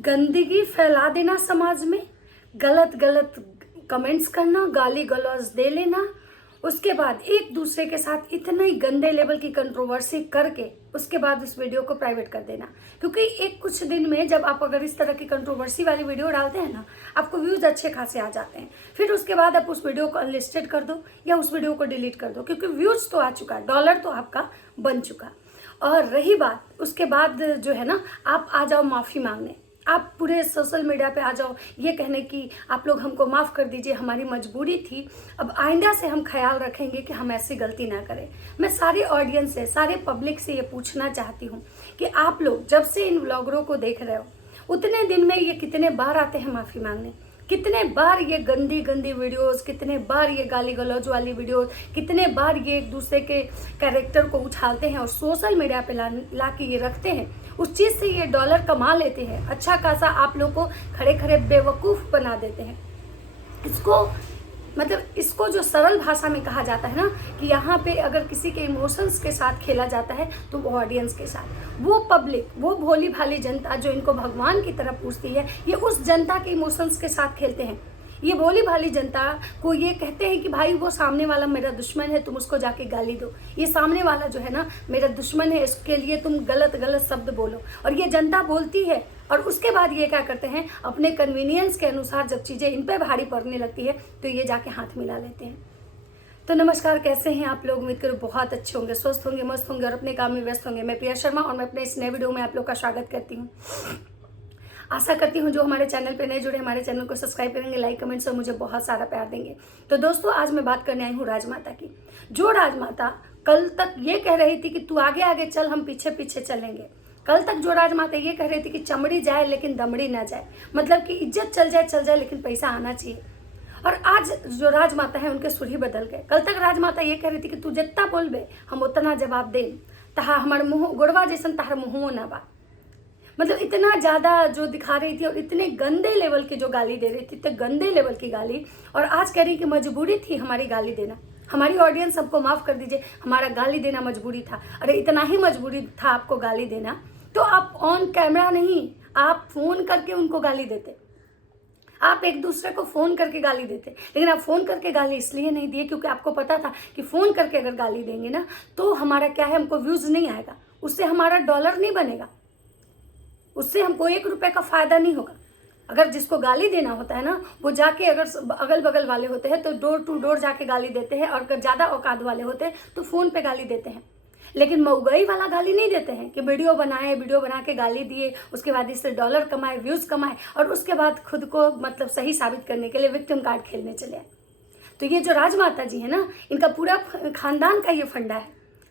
गंदगी फैला देना समाज में, गलत गलत कमेंट्स करना, गाली गलौज दे लेना, उसके बाद एक दूसरे के साथ इतना ही गंदे लेवल की कंट्रोवर्सी करके उसके बाद उस वीडियो को प्राइवेट कर देना। क्योंकि एक कुछ दिन में जब आप अगर इस तरह की कंट्रोवर्सी वाली वीडियो डालते हैं ना, आपको व्यूज अच्छे खासे आ जाते हैं। फिर उसके बाद आप उस वीडियो को अनलिस्टेड कर दो या उस वीडियो को डिलीट कर दो, क्योंकि व्यूज तो आ चुका है, डॉलर तो आपका बन चुका। और रही बात उसके बाद जो है ना, आप आ जाओ माफ़ी मांगने, आप पूरे सोशल मीडिया पे आ जाओ ये कहने कि आप लोग हमको माफ़ कर दीजिए, हमारी मजबूरी थी, अब आइंदा से हम ख्याल रखेंगे कि हम ऐसी गलती ना करें। मैं सारे ऑडियंस से, सारे पब्लिक से ये पूछना चाहती हूँ कि आप लोग जब से इन व्लॉगरों को देख रहे हो, उतने दिन में ये कितने बार आते हैं माफ़ी मांगने, कितने बार ये गंदी गंदी वीडियोस, कितने बार ये गाली गलौज वाली वीडियोस, कितने बार ये एक दूसरे के कैरेक्टर को उछालते हैं और सोशल मीडिया पे ला के ये रखते हैं। उस चीज़ से ये डॉलर कमा लेते हैं, अच्छा खासा आप लोग को खड़े खड़े बेवकूफ़ बना देते हैं। इसको जो सरल भाषा में कहा जाता है ना, कि यहाँ पे अगर किसी के इमोशंस के साथ खेला जाता है तो वो ऑडियंस के साथ, वो पब्लिक, वो भोली भाली जनता जो इनको भगवान की तरफ पूछती है, ये उस जनता के इमोशंस के साथ खेलते हैं। ये भोली भाली जनता को ये कहते हैं कि भाई वो सामने वाला मेरा दुश्मन है, तुम उसको जाके गाली दो, ये सामने वाला जो है ना मेरा दुश्मन है, इसके लिए तुम गलत गलत शब्द बोलो। और ये जनता बोलती है और उसके बाद ये क्या करते हैं, अपने कन्वीनियंस के अनुसार जब चीज़ें इन पर भारी पड़ने लगती है तो ये जाके हाथ मिला लेते हैं। तो नमस्कार, कैसे हैं आप लोग? उम्मीद करो बहुत अच्छे होंगे, स्वस्थ होंगे, मस्त होंगे और अपने काम में व्यस्त होंगे। मैं प्रिया शर्मा और मैं अपने इस नए वीडियो में आप लोग का स्वागत करती हूँ। आशा करती हूँ जो हमारे चैनल पे नए जुड़े हमारे चैनल को सब्सक्राइब करेंगे, लाइक कमेंट्स और मुझे बहुत सारा प्यार देंगे। तो दोस्तों, आज मैं बात करने आई हूँ राजमाता की। जो राजमाता कल तक ये कह रही थी कि तू आगे आगे चल, हम पीछे पीछे चलेंगे। कल तक जो राजमाता ये कह रही थी कि चमड़ी जाए लेकिन दमड़ी ना जाए, मतलब कि इज्जत चल जाए लेकिन पैसा आना चाहिए। और आज जो राजमाता है उनके सुर ही बदल गए। कल तक राजमाता ये कह रही थी कि तू जितना बोलबे हम उतना जवाब दें, तहा हमार मुँह गोड़वा जैसन तहार मुँह ना बा। मतलब इतना ज़्यादा जो दिखा रही थी और इतने गंदे लेवल की जो गाली दे रही थी, इतने गंदे लेवल की गाली। और आज कह रही कि मजबूरी थी हमारी गाली देना, हमारी ऑडियंस सबको माफ़ कर दीजिए, हमारा गाली देना मजबूरी था। अरे इतना ही मजबूरी था आपको गाली देना तो आप ऑन कैमरा नहीं, आप फ़ोन करके उनको गाली देते, आप एक दूसरे को फ़ोन करके गाली देते। लेकिन आप फ़ोन करके गाली इसलिए नहीं दिए क्योंकि आपको पता था कि फ़ोन करके अगर गाली देंगे ना तो हमारा क्या है, हमको व्यूज़ नहीं आएगा, उससे हमारा डॉलर नहीं बनेगा, उससे हमको 1 रुपये का फ़ायदा नहीं होगा। अगर जिसको गाली देना होता है ना, वो जाके अगर अगल बगल वाले होते हैं तो डोर टू डोर जाके गाली देते हैं, और अगर ज़्यादा औकात वाले होते हैं तो फ़ोन पे गाली देते हैं। लेकिन मऊगई वाला गाली नहीं देते हैं कि वीडियो बनाए, वीडियो बना के गाली दिए, उसके बाद इससे डॉलर कमाए, व्यूज़ कमाए और उसके बाद खुद को मतलब सही साबित करने के लिए विक्टिम कार्ड खेलने चले आए। तो ये जो राजमाता जी है ना, इनका पूरा खानदान का ये फंडा है,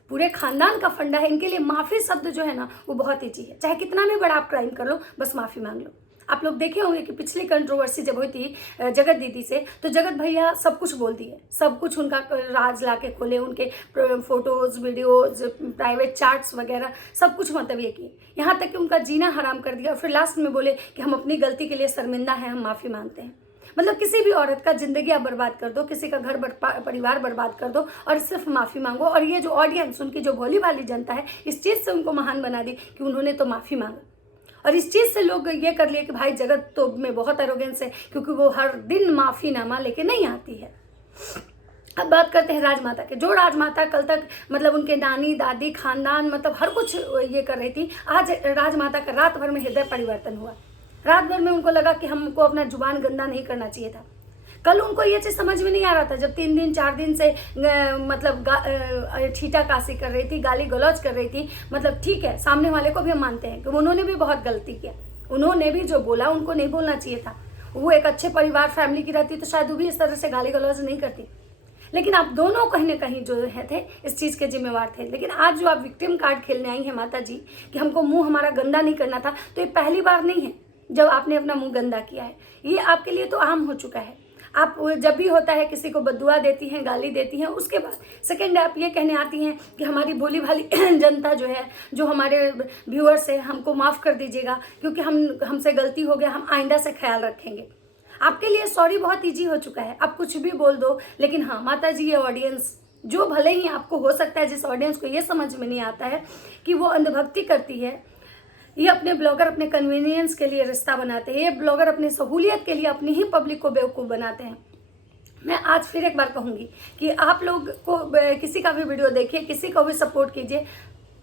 पूरे खानदान का फंडा है। इनके लिए माफ़ी शब्द जो है ना वो बहुत ईजी है। चाहे कितना भी बड़ा आप क्राइम कर लो, बस माफ़ी मांग लो। आप लोग देखे होंगे कि पिछली कंट्रोवर्सी जब हुई थी जगत दीदी से, तो जगत भैया सब कुछ बोल दिए, सब कुछ उनका राज ला के खोले, उनके फोटोज़, वीडियोज़, प्राइवेट चार्ट्स वगैरह सब कुछ मतलब ये किए, यहाँ तक कि उनका जीना हराम कर दिया। और फिर लास्ट में बोले कि हम अपनी गलती के लिए शर्मिंदा हैं, हम माफ़ी मांगते हैं। मतलब किसी भी औरत का ज़िंदगी आप बर्बाद कर दो, किसी का घर परिवार बर्बाद कर दो और सिर्फ माफ़ी मांगो। और ये जो ऑडियंस, उनकी जो भोली भाली जनता है, इस चीज़ से उनको महान बना दी कि उन्होंने तो माफ़ी मांगा। और इस चीज़ से लोग ये कर लिए कि भाई जगत तो में बहुत एरोगेंस है, क्योंकि वो हर दिन माफ़ीनामा लेके नहीं आती है। अब बात करते हैं राजमाता के। जो राजमाता कल तक मतलब उनके नानी दादी खानदान मतलब हर कुछ ये कर रही थी, आज राजमाता का रात भर में हृदय परिवर्तन हुआ। रात भर में उनको लगा कि हमको अपना जुबान गंदा नहीं करना चाहिए था। कल उनको ये चीज़ समझ में नहीं आ रहा था, जब 3 दिन 4 दिन से मतलब ठीठा काशी कर रही थी, गाली गलौज कर रही थी। मतलब ठीक है, सामने वाले को भी हम मानते हैं कि उन्होंने भी बहुत गलती किया, उन्होंने भी जो बोला उनको नहीं बोलना चाहिए था। वो एक अच्छे परिवार फैमिली की रहती तो शायद वो भी इस तरह से गाली गलौज नहीं करती। लेकिन आप दोनों कहीं ना कहीं जो है थे इस चीज़ के जिम्मेवार थे। लेकिन आज जो आप विक्टिम कार्ड खेलने आई हैं माता जी कि हमको मुंह हमारा गंदा नहीं करना था, तो ये पहली बार नहीं है जब आपने अपना मुंह गंदा किया है। ये आपके लिए तो आम हो चुका है। आप जब भी होता है किसी को बद्दुआ देती हैं, गाली देती हैं, उसके बाद सेकंड आप ये कहने आती हैं कि हमारी भोली भाली जनता जो है, जो हमारे व्यूअर्स है, हमको माफ़ कर दीजिएगा क्योंकि हमसे गलती हो गया, हम आइंदा से ख्याल रखेंगे। आपके लिए सॉरी बहुत ईजी हो चुका है, आप कुछ भी बोल दो। लेकिन हाँ माता जी, ये ऑडियंस जो भले ही आपको हो सकता है, जिस ऑडियंस को ये समझ में नहीं आता है कि वो अंधभक्ति करती है ये अपने ब्लॉगर अपने कन्वीनियंस के लिए रिश्ता बनाते हैं, ये ब्लॉगर अपनी सहूलियत के लिए अपनी ही पब्लिक को बेवकूफ़ बनाते हैं। मैं आज फिर एक बार कहूँगी कि आप लोग को किसी का भी वीडियो देखिए, किसी को भी सपोर्ट कीजिए,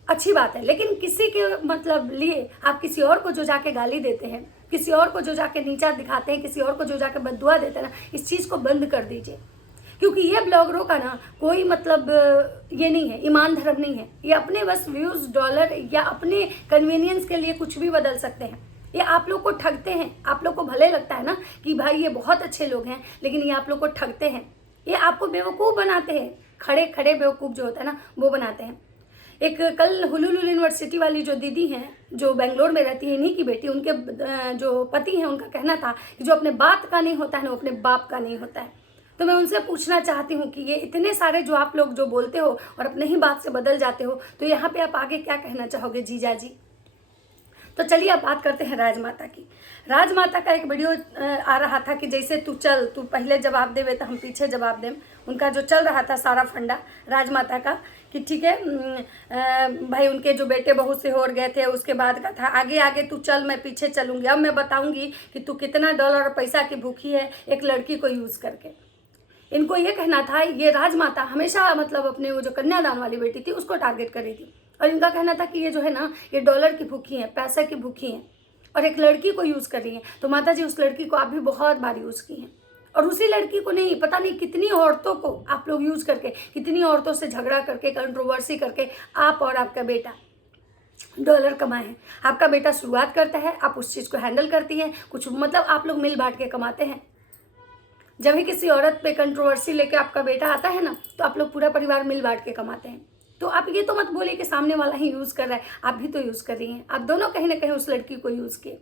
अच्छी बात है, लेकिन किसी के मतलब लिए आप किसी और को जो जाके गाली देते हैं, किसी और को जो जाके नीचा दिखाते हैं, किसी और को जो जाके बददुआ देते हैं ना, इस चीज़ को बंद कर दीजिए। क्योंकि ये ब्लॉगरों का ना कोई मतलब ये नहीं है, ईमान धर्म नहीं है। ये अपने बस व्यूज़, डॉलर या अपने कन्वीनियंस के लिए कुछ भी बदल सकते हैं। ये आप लोग को ठगते हैं। आप लोग को भले लगता है ना कि भाई ये बहुत अच्छे लोग हैं, लेकिन ये आप लोग को ठगते हैं। ये आपको बेवकूफ़ बनाते हैं, खड़े खड़े बेवकूफ़ जो होता है ना वो बनाते हैं। एक कल हुलुलु यूनिवर्सिटी वाली जो दीदी हैं, जो बेंगलोर में रहती है, इन्हीं की बेटी, उनके जो पति हैं, उनका कहना था कि जो अपने बात का नहीं होता है ना, वो अपने बाप का नहीं होता है। तो मैं उनसे पूछना चाहती हूँ कि ये इतने सारे जो आप लोग जो बोलते हो और अपने ही बात से बदल जाते हो, तो यहाँ पे आप आगे क्या कहना चाहोगे जीजा जी? तो चलिए अब बात करते हैं राजमाता की। राजमाता का एक वीडियो आ रहा था कि जैसे तू चल, तू पहले जवाब देवे तो हम पीछे जवाब दें। उनका जो चल रहा था सारा फंडा राजमाता का कि ठीक है भाई, उनके जो बेटे बहू से हो गए थे, उसके बाद का था आगे आगे तू चल, मैं पीछे चलूँगी। अब मैं बताऊँगी कि तू कितना डॉलर और पैसा की भूखी है एक लड़की को यूज़ करके। इनको ये कहना था, ये राजमाता हमेशा मतलब अपने वो जो कन्यादान वाली बेटी थी उसको टारगेट कर रही थी, और इनका कहना था कि ये जो है ना, ये डॉलर की भूखी है, पैसे की भूखी है और एक लड़की को यूज़ कर रही है। तो माता जी उस लड़की को आप भी बहुत बार यूज़ की हैं, और उसी लड़की को नहीं, पता नहीं कितनी औरतों को आप लोग यूज़ करके, कितनी औरतों से झगड़ा करके, कंट्रोवर्सी करके आप और आपका बेटा डॉलर कमाए हैं। आपका बेटा शुरुआत करता है, आप उस चीज़ को हैंडल करती हैं, कुछ मतलब आप लोग मिल बांट के कमाते हैं। जब भी किसी औरत पे कंट्रोवर्सी लेके आपका बेटा आता है ना, तो आप लोग पूरा परिवार मिल बांट के कमाते हैं। तो आप ये तो मत बोलिए कि सामने वाला ही यूज़ कर रहा है, आप भी तो यूज़ कर रही हैं। आप दोनों कहीं ना कहीं उस लड़की को यूज़ किए,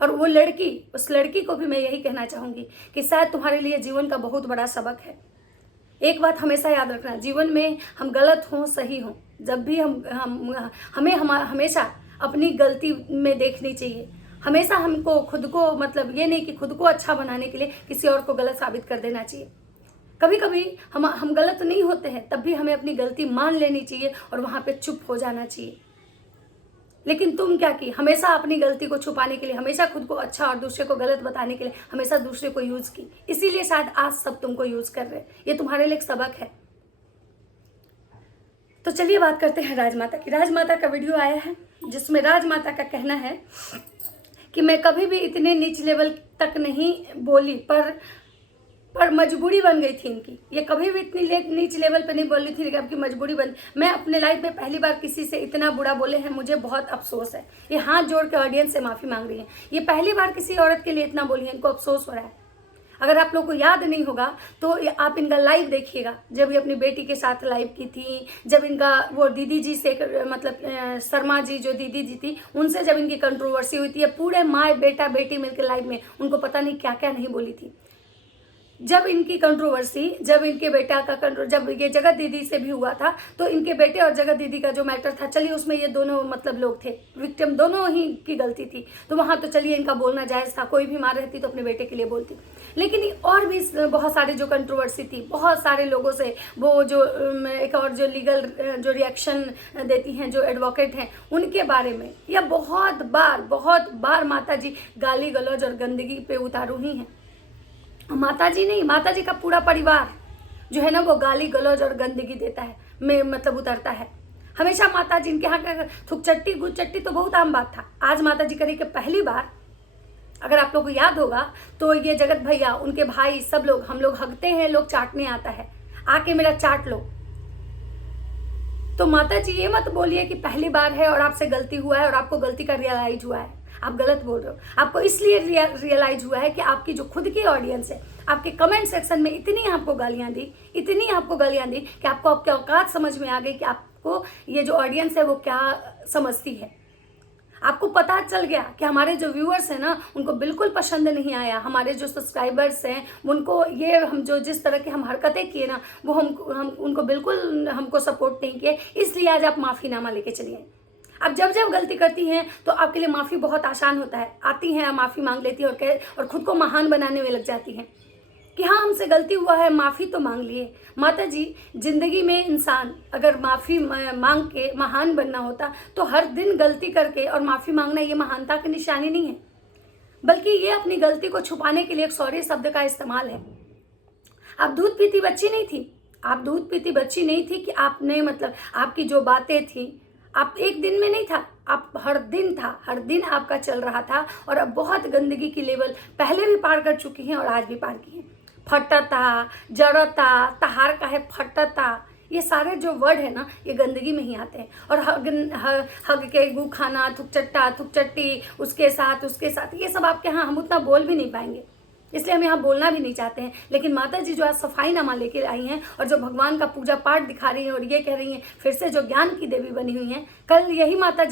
और वो लड़की, उस लड़की को भी मैं यही कहना चाहूँगी कि शायद तुम्हारे लिए जीवन का बहुत बड़ा सबक है। एक बात हमेशा याद रखना, जीवन में हम गलत हों सही हों, जब भी हमें हमेशा अपनी गलती में देखनी चाहिए। हमेशा हमको खुद को मतलब ये नहीं कि खुद को अच्छा बनाने के लिए किसी और को गलत साबित कर देना चाहिए। कभी कभी हम गलत नहीं होते हैं, तब भी हमें अपनी गलती मान लेनी चाहिए और वहाँ पे चुप हो जाना चाहिए। लेकिन तुम क्या की, हमेशा अपनी गलती को छुपाने के लिए, हमेशा खुद को अच्छा और दूसरे को गलत बताने के लिए हमेशा दूसरे को यूज़ की, इसीलिए शायद आज सब तुमको यूज़ कर रहे हैं। ये तुम्हारे लिए एक सबक है। तो चलिए बात करते हैं राजमाता की। राजमाता का वीडियो आया है जिसमें राजमाता का कहना है कि मैं कभी भी इतने नीच लेवल तक नहीं बोली, पर मजबूरी बन गई थी इनकी। ये कभी भी इतनी नीच लेवल पे नहीं बोली थी, लेकिन अब की मजबूरी बन। मैं अपने लाइफ में पहली बार किसी से इतना बुरा बोले हैं, मुझे बहुत अफसोस है। ये हाथ जोड़ के ऑडियंस से माफ़ी मांग रही हैं। ये पहली बार किसी औरत के लिए इतना बोली है, इनको अफसोस हो रहा है। अगर आप लोग को याद नहीं होगा तो आप इनका लाइव देखिएगा, जब ये अपनी बेटी के साथ लाइव की थी, जब इनका वो दीदी जी से मतलब शर्मा जी जो दीदी जी थी, उनसे जब इनकी कंट्रोवर्सी हुई थी, पूरे माँ बेटा बेटी मिलकर लाइव में उनको पता नहीं क्या क्या नहीं बोली थी। जब इनकी कंट्रोवर्सी, जब इनके बेटा का जब ये जगत दीदी से भी हुआ था, तो इनके बेटे और जगत दीदी का जो मैटर था, चलिए उसमें ये दोनों मतलब लोग थे विक्टिम, दोनों ही की गलती थी, तो वहाँ तो चलिए इनका बोलना जायज़ था। कोई भी माँ रहती तो अपने बेटे के लिए बोलती। लेकिन और भी बहुत सारी जो कंट्रोवर्सी थी, बहुत सारे लोगों से वो जो एक और जो लीगल जो रिएक्शन देती हैं, जो एडवोकेट हैं, उनके बारे में या बहुत बार माता जी गाली गलौज और गंदगी पे उतारू ही हैं। माता जी नहीं, माता जी का पूरा परिवार जो है ना, वो गाली गलौज और गंदगी देता है, में मतलब उतरता है हमेशा। माता जी इनके यहाँ का थुकचट्टी गुचट्टी तो बहुत आम बात था। आज माता जी करी कि पहली बार, अगर आप लोग को याद होगा तो ये जगत भैया, उनके भाई, सब लोग, हम लोग हगते हैं, लोग चाटने आता है, आके मेरा चाट लो। तो माता जी ये मत बोलिए कि पहली बार है और आपसे गलती हुआ है और आपको गलती का रियलाइज हुआ है। आप गलत बोल रहे हो। आपको इसलिए रियलाइज हुआ है कि आपकी जो खुद की ऑडियंस है, आपके कमेंट सेक्शन में इतनी आपको गालियां दी कि आपको आपके औकात समझ में आ गई कि आपको ये जो ऑडियंस है वो क्या समझती है। आपको पता चल गया कि हमारे जो व्यूअर्स हैं ना, उनको बिल्कुल पसंद नहीं आया। हमारे जो सब्सक्राइबर्स हैं उनको ये हम जो जिस तरह की हम हरकतें किए ना, वो हम उनको बिल्कुल हमको सपोर्ट नहीं किए। इसलिए आज आप माफ़ीनामा लेके चलिए। अब जब गलती करती हैं तो आपके लिए माफ़ी बहुत आसान होता है। आती हैं, माफ़ी मांग लेती हैं और खुद को महान बनाने में लग जाती हैं कि हाँ हमसे गलती हुआ है, माफ़ी तो मांग लिए। माता जी, ज़िंदगी में इंसान अगर माफ़ी मांग के महान बनना होता तो हर दिन गलती करके और माफ़ी मांगना ये महानता की निशानी नहीं है, बल्कि ये अपनी गलती को छुपाने के लिए एक सॉरी शब्द का इस्तेमाल है। आप दूध पीती बच्ची नहीं थी, आप दूध पीती बच्ची नहीं थी कि आपने मतलब आपकी जो बातें थी, आप एक दिन में नहीं था, आप हर दिन था, हर दिन आपका चल रहा था। और अब बहुत गंदगी की लेवल पहले भी पार कर चुकी हैं और आज भी पार की हैं। फटता, जड़ता, तहार का है फटता, ये सारे जो वर्ड है ना, ये गंदगी में ही आते हैं। और हग के गू खाना, थुक चट्टी, उसके साथ ये सब आपके यहाँ हम उतना बोल भी नहीं पाएंगे, इसलिए हम यहाँ बोलना भी नहीं चाहते हैं। लेकिन माता जी जो आज सफाईनामा लेकर आई हैं और जो भगवान का पूजा पाठ दिखा रही हैं और ये कह रही हैं फिर से जो ज्ञान की देवी बनी हुई हैं, कल यही माता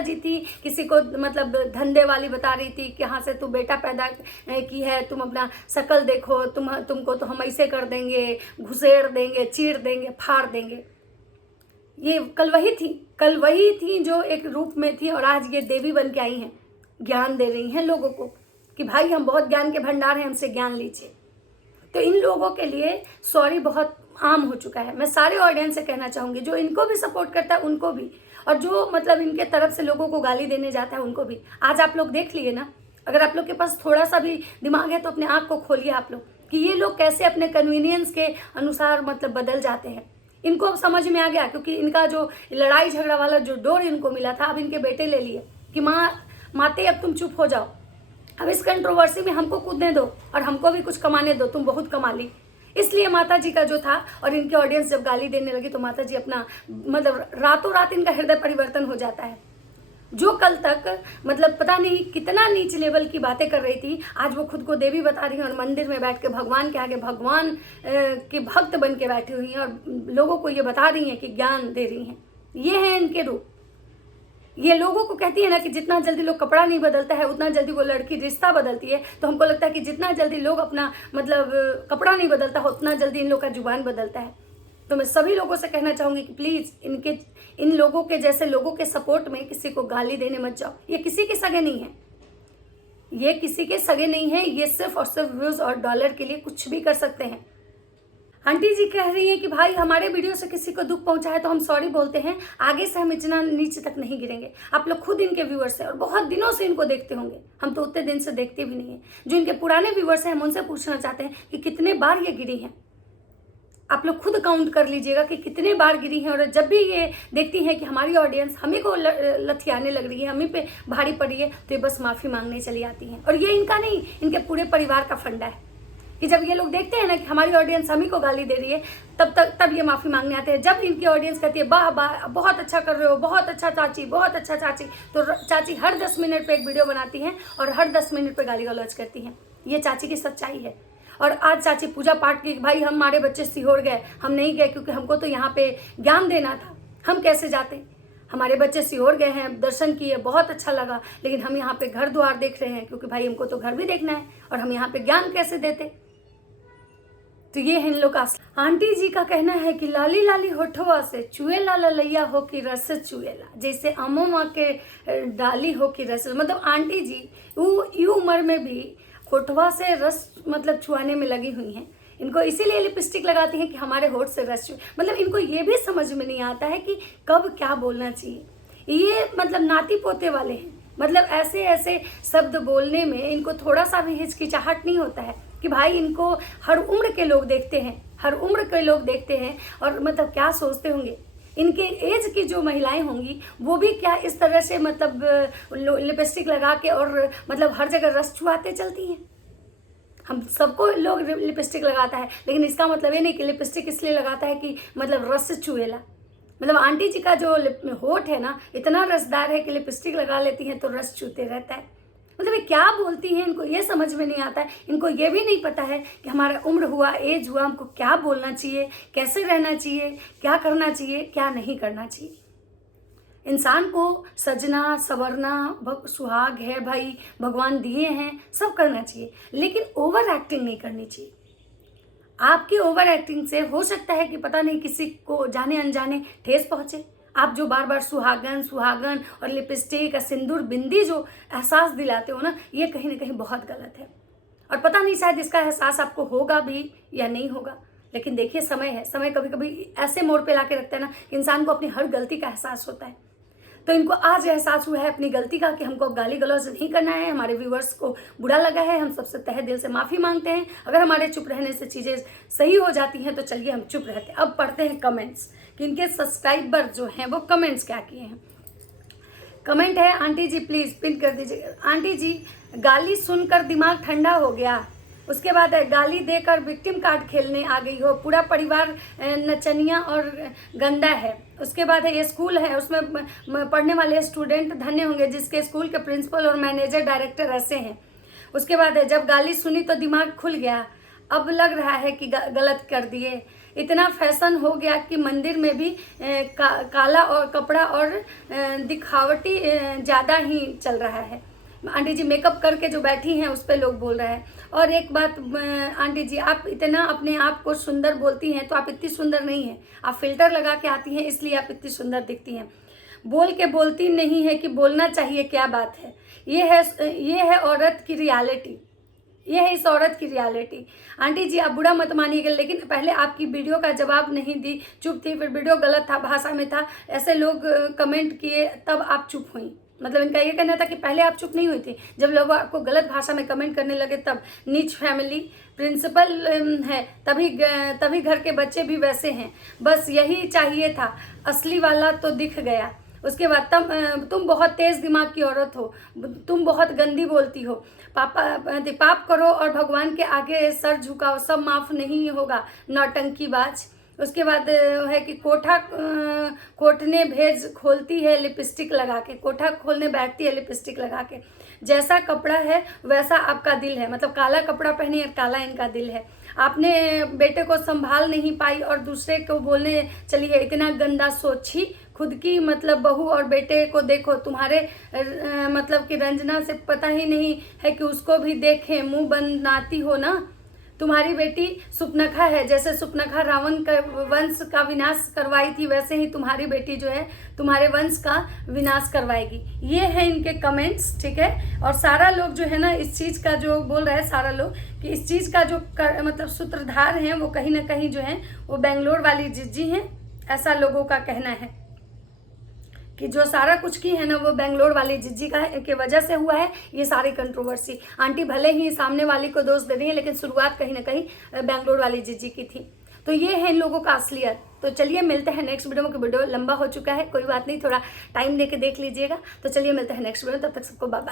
जी थी, किसी को मतलब धंधे वाली बता रही थी कि यहाँ से तू बेटा पैदा की है, तुम अपना शकल देखो, तुमको तो हम ऐसे कर देंगे, घुसेड़ देंगे, चीर देंगे, फाड़ देंगे। ये कल वही थी जो एक रूप में थी और आज ये देवी बन के आई हैं, ज्ञान दे रही हैं लोगों को कि भाई हम बहुत ज्ञान के भंडार हैं, हमसे ज्ञान लीजिए। तो इन लोगों के लिए सॉरी बहुत आम हो चुका है। मैं सारे ऑडियंस से कहना चाहूँगी, जो इनको भी सपोर्ट करता है उनको भी, और जो मतलब इनके तरफ से लोगों को गाली देने जाता है उनको भी। आज आप लोग देख लिए ना, अगर आप लोग के पास थोड़ा सा भी दिमाग है तो अपने आँख को खोलिए आप लोग कि ये लोग कैसे अपने कन्वीनियंस के अनुसार मतलब बदल जाते हैं। इनको अब समझ में आ गया, क्योंकि इनका जो लड़ाई झगड़ा वाला जो डोर इनको मिला था, अब इनके बेटे ले लिए कि माते अब तुम चुप हो जाओ, अब इस कंट्रोवर्सी में हमको कूदने दो और हमको भी कुछ कमाने दो, तुम बहुत कमा ली। इसलिए माता जी का जो था, और इनके ऑडियंस जब गाली देने लगी तो माता जी अपना मतलब रातों रात इनका हृदय परिवर्तन हो जाता है। जो कल तक मतलब पता नहीं कितना नीच लेवल की बातें कर रही थी, आज वो खुद को देवी बता रही हैं और मंदिर में बैठ के भगवान के आगे भगवान के भक्त बन के बैठी हुई हैं और लोगों को ये बता रही हैं कि ज्ञान दे रही हैं। ये है इनके रूप। ये लोगों को कहती है ना कि जितना जल्दी लोग कपड़ा नहीं बदलता है उतना जल्दी वो लड़की रिश्ता बदलती है, तो हमको लगता है कि जितना जल्दी लोग अपना मतलब कपड़ा नहीं बदलता हो उतना जल्दी इन लोग का जुबान बदलता है। तो मैं सभी लोगों से कहना चाहूँगी कि प्लीज़ इन लोगों के जैसे लोगों के सपोर्ट में किसी को गाली देने मत जाओ। ये किसी के सगे नहीं है, ये किसी के सगे नहीं है, ये सिर्फ और सिर्फ व्यूज़ और डॉलर के लिए कुछ भी कर सकते हैं। आंटी जी कह रही हैं कि भाई हमारे वीडियो से किसी को दुख पहुंचा है तो हम सॉरी बोलते हैं, आगे से हम इतना नीचे तक नहीं गिरेंगे। आप लोग खुद इनके व्यूअर्स हैं और बहुत दिनों से इनको देखते होंगे, हम तो उतने दिन से देखते भी नहीं हैं। जो इनके पुराने व्यूअर्स हैं हम उनसे पूछना चाहते हैं कि कितने बार ये गिरी हैं। आप लोग खुद काउंट कर लीजिएगा कि कितने बार गिरी हैं। और जब भी ये देखती हैं कि हमारी ऑडियंस हमें को लथियाने लग रही है, हमें पे भारी पड़ी है, तो ये बस माफ़ी मांगने चली आती हैं। और ये इनका नहीं, इनके पूरे परिवार का फंडा है कि जब ये लोग देखते हैं ना कि हमारी ऑडियंस हम ही को गाली दे रही है, तब ये माफ़ी मांगने आते हैं। जब इनकी ऑडियंस कहती है वाह वाह बहुत अच्छा कर रहे हो, बहुत अच्छा चाची, बहुत अच्छा चाची, तो चाची हर 10 मिनट पे एक वीडियो बनाती हैं और हर 10 मिनट पे गाली गलौज करती हैं। ये चाची की सच्चाई है। और आज चाची पूजा पाठ की, भाई हमारे बच्चे सिहोर गए, हम नहीं गए क्योंकि हमको तो यहाँ पे ज्ञान देना था, हम कैसे जाते। हमारे बच्चे सिहोर गए हैं, दर्शन किए, बहुत अच्छा लगा, लेकिन हम यहाँ पे घर द्वार देख रहे हैं क्योंकि भाई हमको तो घर भी देखना है, और हम यहाँ पे ज्ञान कैसे देते। तो ये है इन लोग का। आंटी जी का कहना है कि लाली लाली होठवा से चुएला ललैया हो कि रस चुएला, जैसे अमो माँ के डाली हो कि रस। मतलब आंटी जी यू उम्र में भी होठवा से रस मतलब छुआने में लगी हुई हैं। इनको इसीलिए लिपस्टिक लगाती हैं कि हमारे होठ से रस छुए। मतलब इनको ये भी समझ में नहीं आता है कि कब क्या बोलना चाहिए। ये मतलब नाती पोते वाले हैं, मतलब ऐसे ऐसे शब्द बोलने में इनको थोड़ा सा भी हिचकिचाहट नहीं होता है कि भाई इनको हर उम्र के लोग देखते हैं, हर उम्र के लोग देखते हैं। और मतलब क्या सोचते होंगे इनके एज की जो महिलाएं होंगी, वो भी क्या इस तरह से मतलब लिपस्टिक लगा के और मतलब हर जगह रस छुआते चलती हैं। हम सबको लोग लिपस्टिक लगाता है, लेकिन इसका मतलब ये नहीं कि लिपस्टिक इसलिए लगाता है कि मतलब रस छुएला। मतलब आंटी जी का जो होठ है ना, इतना रसदार है कि लिपस्टिक लगा लेती हैं तो रस छूते रहता है। मतलब ये क्या बोलती हैं, इनको ये समझ में नहीं आता है। इनको ये भी नहीं पता है कि हमारा उम्र हुआ, एज हुआ, हमको क्या बोलना चाहिए, कैसे रहना चाहिए, क्या करना चाहिए, क्या नहीं करना चाहिए। इंसान को सजना संवरना सुहाग है भाई, भगवान दिए हैं, सब करना चाहिए, लेकिन ओवर एक्टिंग नहीं करनी चाहिए। आपकी ओवर एक्टिंग से हो सकता है कि पता नहीं किसी को जाने अनजाने ठेस पहुंचे। आप जो बार बार सुहागन और लिपस्टिक और सिंदूर बिंदी जो एहसास दिलाते हो ना, ये कहीं ना कहीं बहुत गलत है। और पता नहीं शायद इसका एहसास आपको होगा भी या नहीं होगा, लेकिन देखिए समय है, समय कभी कभी ऐसे मोड़ पे लाके रखता है ना कि इंसान को अपनी हर गलती का एहसास होता है। तो इनको आज एहसास हुआ है अपनी गलती का कि हमको अब गाली गलौज नहीं करना है, हमारे व्यूअर्स को बुरा लगा है, हम सबसे तहे दिल से माफ़ी मांगते हैं। अगर हमारे चुप रहने से चीज़ें सही हो जाती हैं तो चलिए हम चुप रहते हैं। अब पढ़ते हैं कमेंट्स कि इनके सब्सक्राइबर जो हैं वो कमेंट्स क्या किए हैं। कमेंट है, आंटी जी प्लीज़ पिन कर दीजिए। आंटी जी, गाली सुनकर दिमाग ठंडा हो गया। उसके बाद है, गाली देकर विक्टिम कार्ड खेलने आ गई हो, पूरा परिवार नचनिया और गंदा है। उसके बाद है, ये स्कूल है, उसमें पढ़ने वाले स्टूडेंट धन्य होंगे जिसके स्कूल के प्रिंसिपल और मैनेजर डायरेक्टर ऐसे हैं। उसके बाद है, जब गाली सुनी तो दिमाग खुल गया, अब लग रहा है कि गलत कर दिए। इतना फैशन हो गया कि मंदिर में भी काला और कपड़ा और दिखावटी ज़्यादा ही चल रहा है। आंटी जी मेकअप करके जो बैठी हैं उस पर लोग बोल रहे हैं। और एक बात आंटी जी, आप इतना अपने आप को सुंदर बोलती हैं तो आप इतनी सुंदर नहीं हैं, आप फिल्टर लगा के आती हैं इसलिए आप इतनी सुंदर दिखती हैं। बोल के बोलती नहीं है कि बोलना चाहिए, क्या बात है। ये है औरत की रियलिटी, ये है इस औरत की रियलिटी। आंटी जी आप बुरा मत मानिएगा, लेकिन पहले आपकी वीडियो का जवाब नहीं दी, चुप थी, फिर वीडियो गलत था, भाषा में था, ऐसे लोग कमेंट किए तब आप चुप हुई। मतलब इनका ये कहना था कि पहले आप चुप नहीं हुई थी, जब लोग आपको गलत भाषा में कमेंट करने लगे तब। नीच फैमिली, प्रिंसिपल है तभी घर के बच्चे भी वैसे हैं, बस यही चाहिए था, असली वाला तो दिख गया। उसके बाद तुम बहुत तेज़ दिमाग की औरत हो, तुम बहुत गंदी बोलती हो, पाप करो और भगवान के आगे सर झुकाओ, सब माफ़ नहीं होगा, नौटंकीबाज। उसके बाद है कि कोठने भेज खोलती है लिपस्टिक लगा के, कोठा खोलने बैठती है लिपस्टिक लगा के। जैसा कपड़ा है वैसा आपका दिल है, मतलब काला कपड़ा पहनी और काला इनका दिल है। आपने बेटे को संभाल नहीं पाई और दूसरे को बोलने चली है, इतना गंदा सोची। खुद की मतलब बहू और बेटे को देखो, तुम्हारे मतलब कि रंजना से पता ही नहीं है कि उसको भी देखे, मुंह बनाती हो ना। तुम्हारी बेटी सुपनखा है, जैसे सुपनखा रावण का वंश का विनाश करवाई थी, वैसे ही तुम्हारी बेटी जो है तुम्हारे वंश का विनाश करवाएगी। ये है इनके कमेंट्स, ठीक है। और सारा लोग जो है ना इस चीज़ का जो बोल रहा है, सारा लोग कि इस चीज़ का जो मतलब सूत्रधार हैं वो कहीं ना कहीं जो है वो बेंगलोर वाली जिज्जी हैं, ऐसा लोगों का कहना है कि जो सारा कुछ की है ना वो बेंगलोर वाली जिज्जी के वजह से हुआ है ये सारी कंट्रोवर्सी। आंटी भले ही सामने वाली को दोष दे रही है, लेकिन शुरुआत कहीं ना कहीं बेंगलोर वाली जिज्जी की थी। तो ये है इन लोगों का असलियत। तो चलिए मिलते हैं नेक्स्ट वीडियो में, कि वीडियो लंबा हो चुका है, कोई बात नहीं, थोड़ा टाइम लेके देख लीजिएगा। तो चलिए मिलते हैं नेक्स्ट वीडियो में, तब तक सबको बाय बाय।